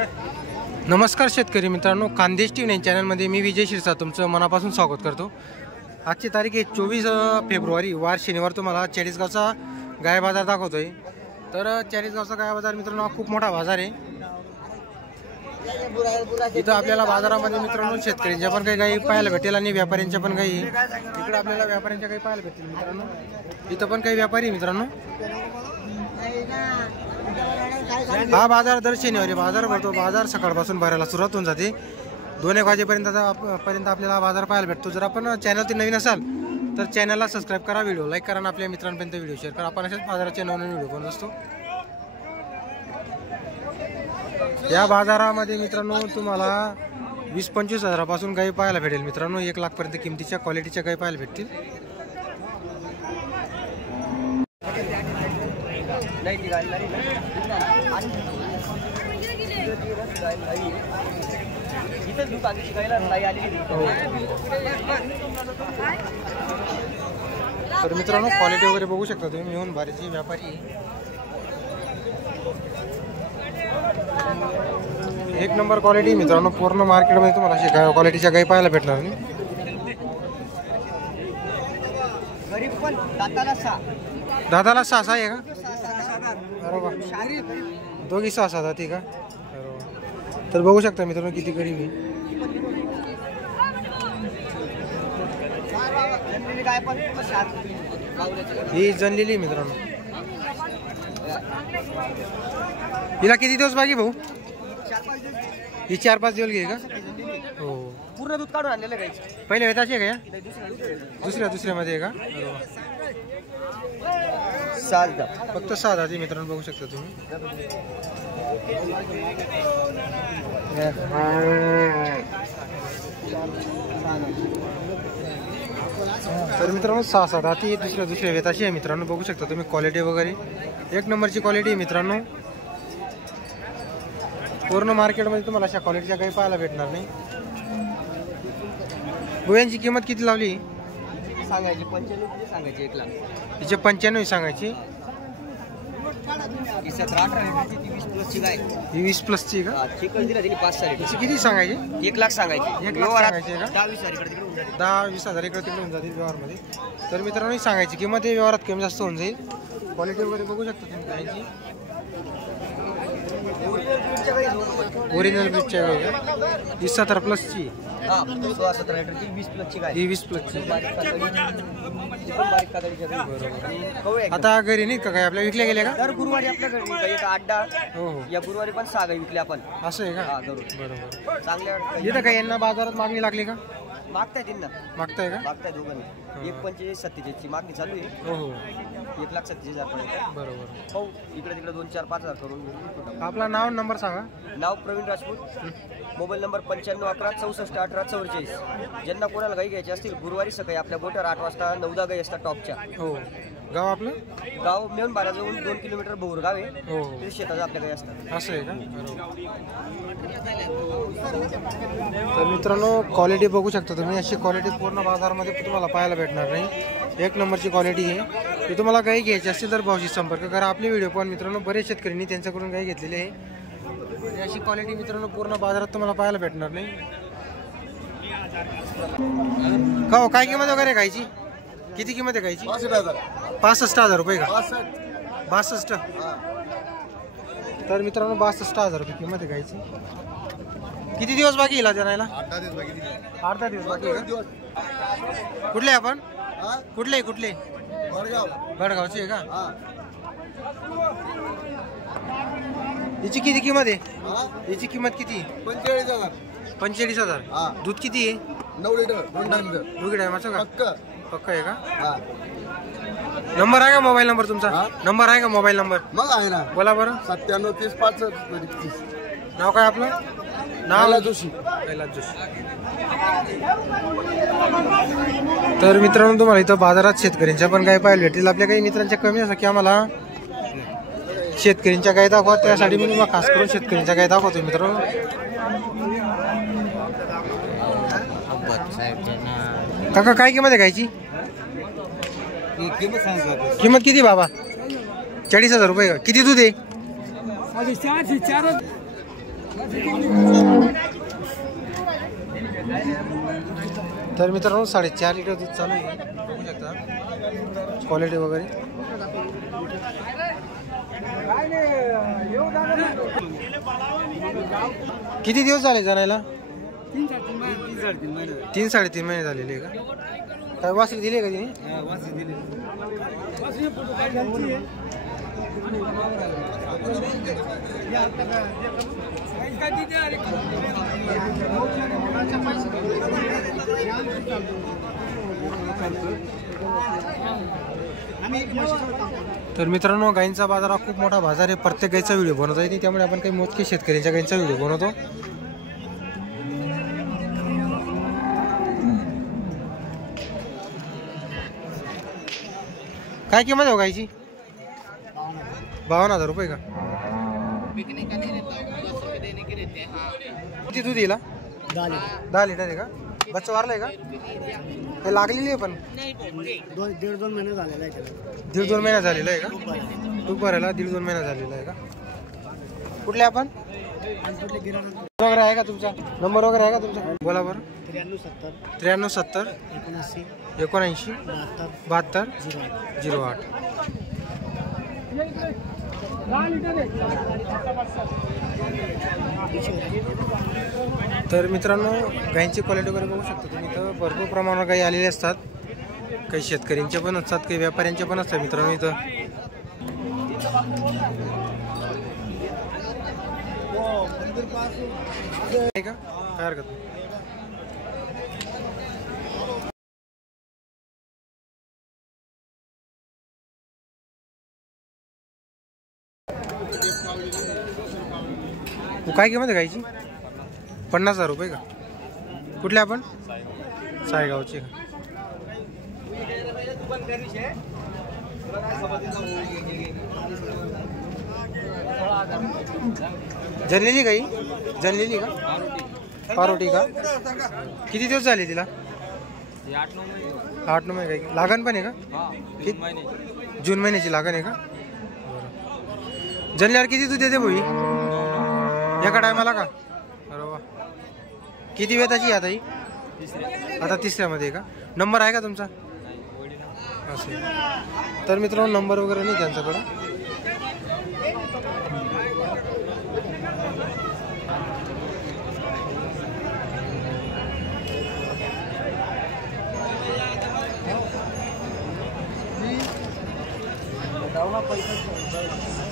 नमस्कार शेतकरी मित्रांनो, खानदेश टीव्ही चॅनलमध्ये मी विजय शिरसा तुमचं मनापासून स्वागत करतो। आजची तारीख आहे 24 फेब्रुवारी वार शनिवार। तुम्हाला चाळीसगावचा गाय बाजार दाखवतोय। तर चाळीसगावचा गाय बाजार मित्रांनो खूप मोठा बाजार आहे। इथं आपल्याला बाजारामध्ये मित्रांनो शेतकऱ्यांच्या पण काही गायी पाहायला भेटेल आणि व्यापाऱ्यांच्या पण गायी। इकडे आपल्याला व्यापाऱ्यांच्या गायी पाहायला भेटेल मित्रांनो। इथं पण काही व्यापारी मित्रांनो। हा बाजार दर शनिवारी बाजार भरतो। बाजार सकाळपासून भरायला सुरुवात होऊन जाते 2-1 वाजेपर्यंत आपल्याला बाजार पाहायला भेटतो। जर आपण चॅनलवरती नवीन असाल तर चॅनलला सबस्क्राईब करा, व्हिडिओ लाईक करा आणि आपल्या मित्रांपर्यंत व्हिडिओ शेअर करा। आपण अशाच बाजाराचे नवीन व्हिडिओ बनवत असतो। या बाजारामध्ये मित्रांनो तुम्हाला 20-25 हजारापासून गायी पाहायला भेटेल मित्रांनो। 1 लाख पर्यंत किमतीच्या क्वालिटीच्या गायी पाहायला भेटतील। तर मित्रांनो क्वालिटी वगैरे बघू शकता तुम्ही। मिळून भारीची व्यापारी 1 नंबर क्वालिटी मित्रांनो। पूर्ण मार्केटमध्ये तुम्हाला अशी क्वालिटीच्या गायी पाहायला भेटणार नाही। दादाला 6 आहे का? बरोबर, दोघी 6 जाती का? तर बघू शकता मित्रांनो किती गरीब आहे। ही जनलेली मित्रांनो। हिला किती दिवस बाकी भाऊ? ही 4-5 दिवस घेईल का? हो, पूर्ण दूध काढून आणलेलं गायचं। पहिले वेताची आहे का? दुसऱ्यामध्ये आहे का? फक्त 6 जाती मित्रांनो बघू शकता तुम्ही। तर मित्रांनो 6 जाती दुसऱ्या वेताची आहे मित्रांनो बघू शकता तुम्ही। क्वालिटी वगैरे 1 नंबरची क्वालिटी आहे मित्रांनो। पूर्ण मार्केटमध्ये तुम्हाला अशा क्वालिटीच्या काही पाहायला भेटणार नाही। गोयांची किंमत किती लावली? सांगायची 95 सांगायची 1 लाख। तिचे 95 सांगायची। 20 प्लसची का? चिकन दिला तिने 5 साली। तिची किती सांगायची? 1 लाख सांगायची। 1 लाख सांगायची का? 10-20 हजार इकडे तिकडे होऊन जातील व्यवहारमध्ये। तर मित्रांनो सांगायची किंमत हे व्यवहारात कमी जास्त होऊन जाईल। क्वालिटी वगैरे बघू शकता तुम्ही गायची। ओरिजिनल ब्रीडच्या गाय का? ही 17 प्लसची। हां 16-17 लिटरची 20 प्लसची गाय। ही 20 प्लसची। बारीक कातडीच्या गाय। आता घरी नाही का काय आपल्या विकल्या गेल्या का? दर गुरुवारी आपल्याकडे गायचा अड्डा। हो, या गुरुवारी पण 6 गाय विकल्या आपण। असं आहे का? हां बरोबर। चांगल्या इथं काय यांना बाजारात मागणी लागली का? मागताय त्यांना। मागताय का? मागताय दोघांनी। 1.45-47 ची मागणी चालू आहे। हो हो, 1,37,000 पर्यंत। बरोबर। हो, इकडे तिकडे 2-4-5 हजार करून घेऊ। आपला नाव नंबर सांगा। नाव प्रवीण राजपूत। Mobile number 9511641844। ज्यांना कोणाला गाई घ्यायची असतील गुरुवारी सकाळी आपल्या गोट्यावर 8 वाजता 9-10 गाई असतात टॉपच्या। हो, गाव आपलं? गाव मेहून बाराजवळून 2 किलोमीटर भोर गाव आहे। हो, ते शेतात आपल्या गाई असतात। असं आहे का? तर मित्रांनो क्वालिटी बघू शकता तुम्ही। अशी क्वालिटी पूर्ण बाजारामध्ये तुम्हाला पाहायला भेटणार नाही। 1 नंबरची क्वालिटी आहे। ते तुम्हाला गाई घ्यायची असतील तर भाऊशी संपर्क करा। आपले व्हिडिओ पण मित्रांनो बरेच शेतकऱ्यांनी त्यांच्याकडून गाई घेतलेली आहे। अशी क्वालिटी मित्रांनो पूर्ण बाजारात तुम्हाला पाहायला भेटणार नाही। का हो, काय किंमत वगैरे गायची? किती किंमत आहे गायची? 65,000 रुपये का? 62। तर मित्रांनो 62,000 रुपये किंमत आहे गायची। किती दिवस बाकी येईल जनायला? 8-10 दिवस बाकी आहे का? कुठले आपण? कुठले भडगावचे आहे का? याची किती किंमत आहे? याची किंमत किती? 45,000। दूध किती आहे? 9 लिटर 2 टायमाचं का? पक्का आहे का? नंबर आहे का मोबाईल नंबर तुमचा? नंबर आहे का मोबाईल नंबर? मग आहे ना, बोला बरं। 97 30 35 नाव काय आपलं? नाव जोशी। तर मित्रांनो तुम्हाला इथं बाजारात शेतकऱ्यांच्या पण गाय पाहायला भेटतील। आपल्या काही मित्रांच्या कमी असं की आम्हाला शेतकऱ्यांच्या गाय दाखवा, त्यासाठी मी तुम्हाला खास करून शेतकऱ्यांच्या गाय दाखवतो मित्रांनो। काका काय किंमत आहे गायची? किंमत किती बाबा? 40,000 रुपये का? किती दूध आहे? तर मित्रांनो 4.5 लिटर दूध चालू आहे, बघू शकता क्वालिटी वगैरे. किती दिवस झाले जाणायला? 3-3.5 महिने झालेले आहे का? काय वासरी दिली का तिने? तर मित्रांनो, गायींचा बाजार हा खूप मोठा बाजार आहे. प्रत्येक गायीचा व्हिडिओ बनवता येते, त्यामुळे आपण काही मोजके शेतकऱ्यांच्या गायींचा व्हिडिओ बनवतो. काय किंमत आहे गायची? 52,000 रुपये का? किती दूध येईल? 10 लिटर आहे का? बच्चा वारलाय का? ते लागलेली आहे पण 1.5-2 महिने झालेला आहे त्याला. 1.5-2 महिना झालेला आहे का? तूप भरायला 1.5-2 महिना झालेला आहे का? कुठले आपण वगैरे आहे का तुमचा? नंबर वगैरे आहे का तुमचा? बोला बरं. 93 70 79 72 08. तर मित्रांनो, गायींची क्वालिटी वगैरे बघू शकता तुम्ही. इथं भरपूर प्रमाणावर गायी आलेले असतात. काही शेतकऱ्यांच्या पण असतात, काही व्यापाऱ्यांच्या पण असतात मित्रांनो. इथं आहे का? काय हरकत नाही. काय किंमत आहे गायची? 50,000 रुपये का? कुठले आपण? सायगावचे का? जनलेली गाई? जनलेली का? पारोटी का? किती दिवस झाले तिला? 8-9 महिने गाई. लागण पण आहे का? जून महिन्याची लागण आहे का? जनल्यावर किती दूध देते भाई एका टायमाला का? अरे वा. किती वेताची आता ही? आता 3ऱ्यामध्ये का? नंबर आहे का तुमचा? असेल. तर मित्रांनो, नंबर वगैरे नाही त्यांच्याकडं. पैसा